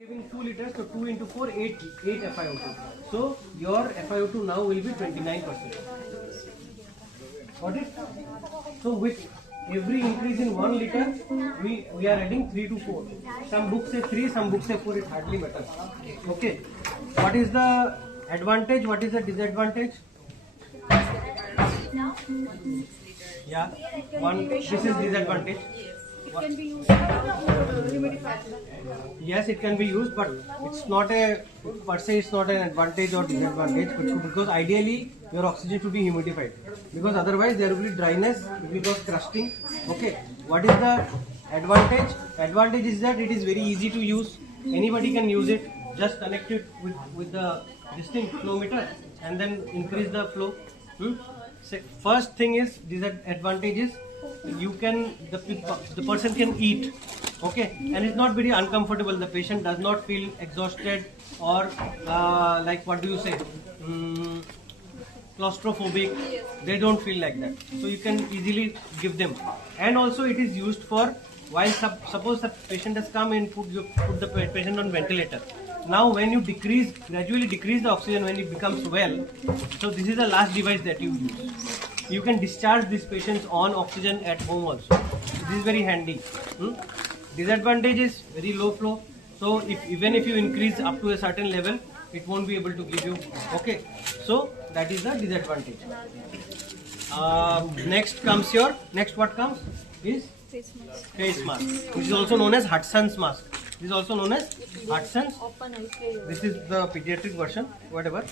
Giving 2 liters, so 2 into 4, 8 FiO2. So your FiO2 now will be 29%. Got it? So with every increase in 1 liter, we are adding 3 to 4. Some books say 3, some books say 4. It hardly matters. Okay. What is the advantage? What is the disadvantage? Yeah. This is disadvantage. It can be used humidifier. Yes, it can be used, but it's not a per se. It's not an advantage or disadvantage, because ideally your oxygen should be humidified, because otherwise there will be dryness, it will cause crusting. Okay. What is the advantage? Advantage is that it is very easy to use. Anybody can use it. Just connect it with the flow meter and then increase the flow. First thing is, disadvantage is the person can eat, okay, and it's not very uncomfortable. The patient does not feel exhausted or like, what do you say, claustrophobic. They don't feel like that, so you can easily give them. And also it is used for while suppose the patient has come and put the patient on ventilator. Now when you gradually decrease the oxygen when it becomes well, so this is the last device that you use. You can discharge these patients on oxygen at home also. This is very handy. Disadvantage is very low flow. So even if you increase up to a certain level, it won't be able to give you. Okay. So that is the disadvantage. What comes is face mask, which is also known as Hudson's mask. This is also known as Hudson's. This is the pediatric version, whatever.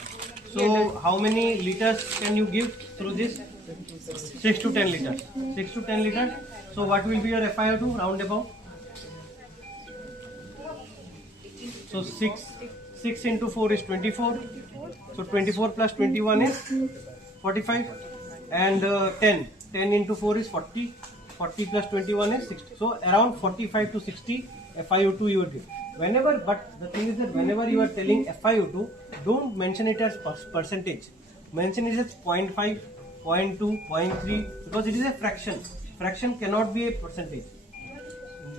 So how many liters can you give through this? 6 to 10 liters. 6 to 10 liters. So what will be your FiO2 round about? So 6 into 4 is 24. So 24 plus 21 is 45. And 10 into 4 is 40. 40 plus 21 is 60. So around 45 to 60 FiO2 you would give. But the thing is that whenever you are telling FiO2, don't mention it as percentage. Mention it as 0.5, 0.2, 0.3, because it is a fraction. Fraction cannot be a percentage.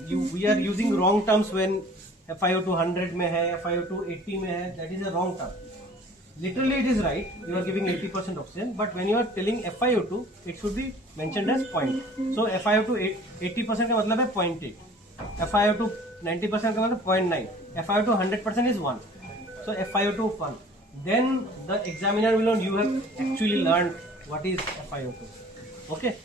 We are using wrong terms when FiO2 100 mein hai, FiO2 80 mein hai. That is a wrong term. Literally it is right, you are giving 80% oxygen, but when you are telling FiO2, it should be mentioned as point. So FiO2 80% का मतलब है 0.8, FiO2 90% का मतलब 0.9, FiO2 100% is 1. So FiO2 1. Then the examiner will know you have actually learned what is FiO2. Okay.